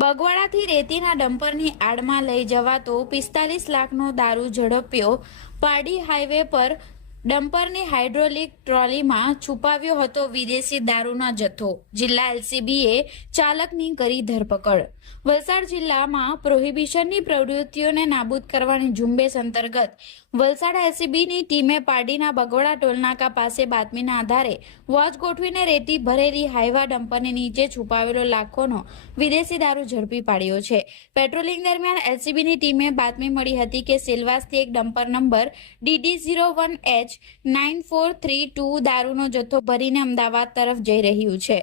બગવાડાથી રેતીના ડમ્પરની આડમાં લઈ જવાતો 45 લાખનો દારૂ ઝડપ્યો। પારડી હાઈવે પર ડમ્પરની હાઇડ્રોલિક ટ્રોલીમાં છુપાવ્યો હતો વિદેશી દારૂનો જથ્થો। જિલ્લા એલસીબીએ ચાલકની કરી ધરપકડ। વલસાડ જિલ્લામાં પ્રોહિબિશનની પ્રવૃત્તિઓને નાબૂદ કરવાની ઝુંબેશ અંતર્ગત વલસાડ એલસીબીની ટીમે પારડીના બગવાડા ટોલનાકા પાસે બાતમીના આધારે વોચ ગોઠવીને રેતી ભરેલી હાઈવા ડમ્પરની નીચે છુપાવેલો લાખોનો વિદેશી દારૂ ઝડપી પાડ્યો છે। પેટ્રોલિંગ દરમિયાન એલસીબીની ટીમે બાતમી મળી હતી કે સેલવાસથી એક ડમ્પર નંબર DD01H9432 દારૂનો જથ્થો ભરીને અમદાવાદ તરફ જઈ રહ્યું છે।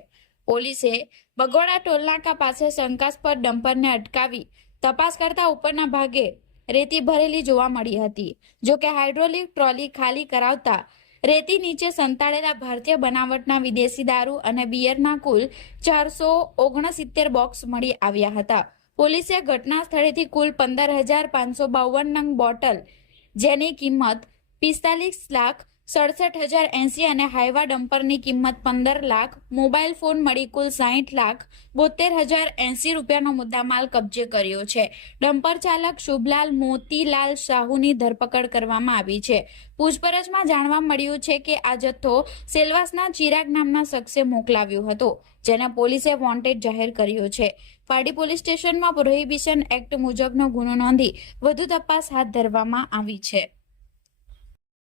પોલીસે બગવાડા ટોલનાકા પાસે શંકાસ્પદ ડમ્પરને અટકાવી તપાસ કરતા ઉપરના ભાગે રેતી ભરેલી જોવા મળી હતી। જો કે હાઇડ્રોલિક ટ્રોલી ખાલી કરાવતા રેતી નીચે સંતાડેલા ભારતીય બનાવટના વિદેશી દારૂ અને બિયરના કુલ 469 બોક્સ મળી આવ્યા હતા। પોલીસે ઘટના સ્થળેથી કુલ 15,552 નંગ બોટલ જેની કિંમત 45,67,080 અને હાઈવા ડમ્પરની કિંમત 15 લાખ, મોબાઈલ ફોન મળી કુલ 60,72,080 રૂપિયાનો મુદ્દામાલ કબજે કર્યો છે। ડમ્પર ચાલક શુભલાલ મોતીલાલ સાહુની ધરપકડ કરવામાં આવી છે। પૂછપરછમાં જાણવા મળ્યું છે કે આ જથ્થો સેલવાસના ચિરાગ નામના શખ્સે મોકલાવ્યો હતો, જેને પોલીસે વોન્ટેડ જાહેર કર્યો છે। પારડી પોલીસ સ્ટેશનમાં પ્રોહિબિશન એક્ટ મુજબનો ગુનો નોંધી વધુ તપાસ હાથ ધરવામાં આવી છે।